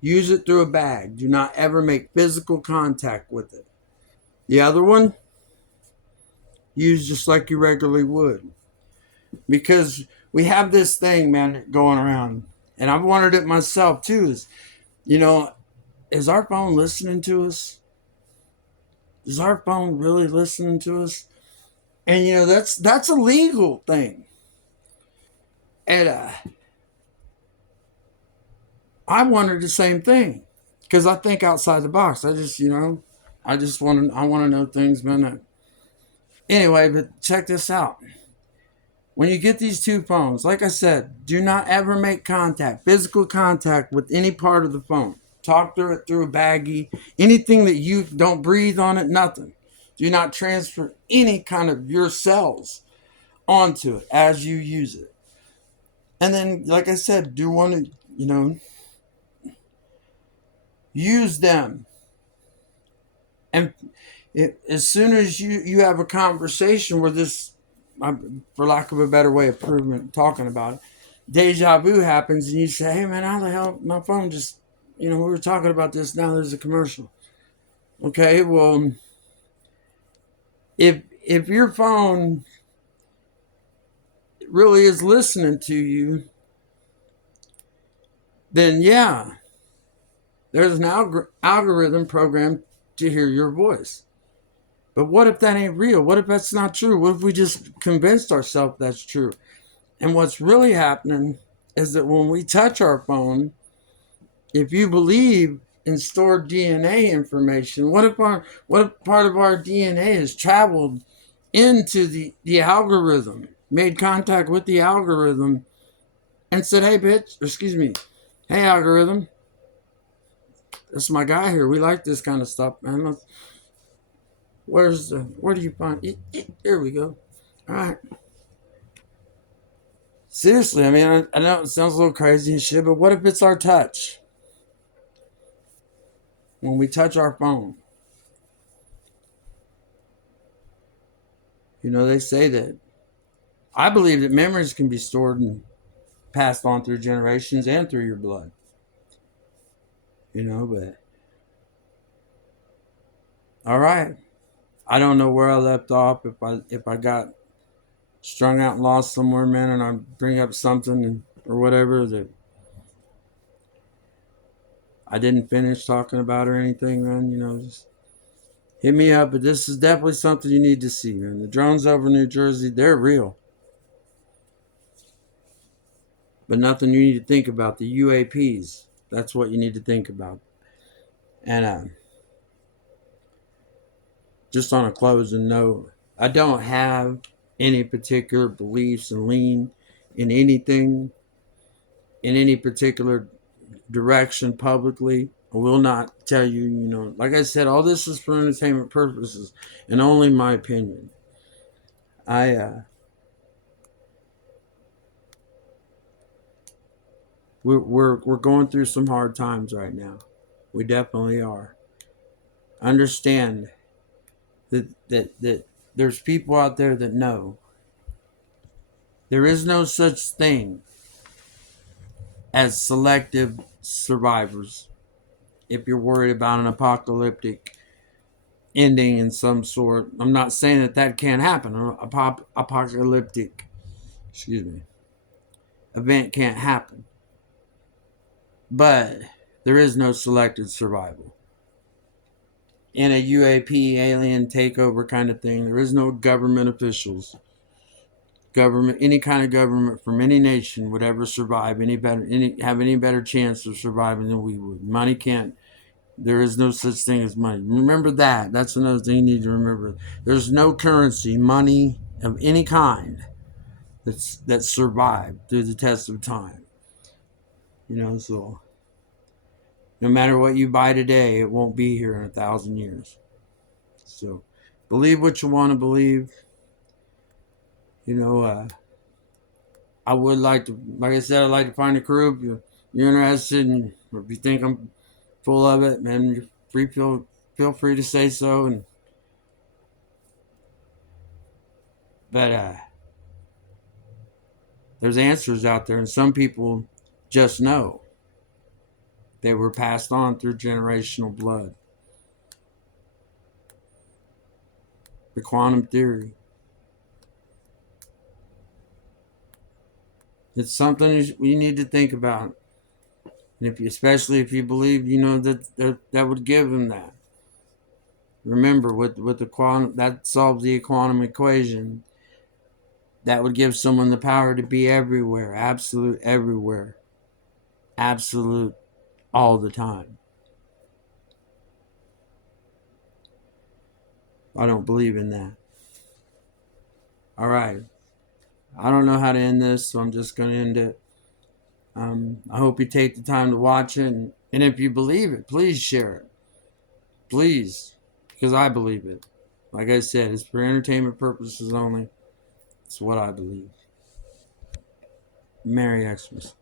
Use it through a bag. Do not ever make physical contact with it. The other one, use just like you regularly would. Because we have this thing, man, going around. And I've wondered it myself too. Is our phone listening to us? Is our phone really listening to us? And that's a legal thing. And I wondered the same thing. Because I think outside the box. I want to know things, man. Anyway, but check this out. When you get these 2 phones, like I said, do not ever make physical contact with any part of the phone. Talk through it through a baggie. Anything that you don't breathe on it, nothing. Do not transfer any kind of your cells onto it as you use it. And then, like I said, do want to, use them. And as soon as you have a conversation where this, for lack of a better way of talking about it, deja vu happens and you say, hey man, how the hell, my phone just, we were talking about this, now there's a commercial. Okay, well, if your phone really is listening to you, then yeah, there's an algorithm programmed to hear your voice. But what if that ain't real? What if that's not true? What if we just convinced ourselves that's true? And what's really happening is that when we touch our phone, if you believe in stored DNA information, what if part of our DNA has traveled into the algorithm, made contact with the algorithm, and said, hey bitch, excuse me, hey algorithm, this is my guy here. We like this kind of stuff, man. Where do you find it? Here we go. All right. Seriously, I mean, I know it sounds a little crazy and shit, but what if it's our touch? When we touch our phone, they say that. I believe that memories can be stored and passed on through generations and through your blood. But all right. I don't know where I left off. If I got strung out and lost somewhere, man, and I bring up something or whatever that I didn't finish talking about or anything, man, just hit me up. But this is definitely something you need to see, man. The drones over New Jersey, they're real. But nothing you need to think about. The UAPs, that's what you need to think about. And just on a closing note, I don't have any particular beliefs and lean in anything, in any particular direction publicly. I will not tell you, like I said, all this is for entertainment purposes and only my opinion. I we're going through some hard times right now. We definitely are. Understand that there's people out there that know there is no such thing as selective survivors. If you're worried about an apocalyptic ending in some sort, I'm not saying that can't happen. Apocalyptic, excuse me, event can't happen, but there is no selected survival. In a UAP alien takeover kind of thing, there is no government officials, any kind of government from any nation would ever survive have any better chance of surviving than we would. Money can't. There is no such thing as money. Remember that. That's another thing you need to remember. There's no currency, money of any kind that survived through the test of time. So no matter what you buy today, it won't be here in 1,000 years. So believe what you want to believe. I would like to, like I said, I'd like to find a crew. If you're interested, or if you think I'm full of it, man, you're free. Feel free to say so. But there's answers out there, and some people just know they were passed on through generational blood. The quantum theory. It's something you need to think about. And especially if you believe, that would give them that. Remember, with the quantum, that solves the quantum equation. That would give someone the power to be everywhere, absolute everywhere, absolute all the time. I don't believe in that. All right. I don't know how to end this, so I'm just going to end it. I hope you take the time to watch it. And if you believe it, please share it. Please. Because I believe it. Like I said, it's for entertainment purposes only. It's what I believe. Merry Xmas.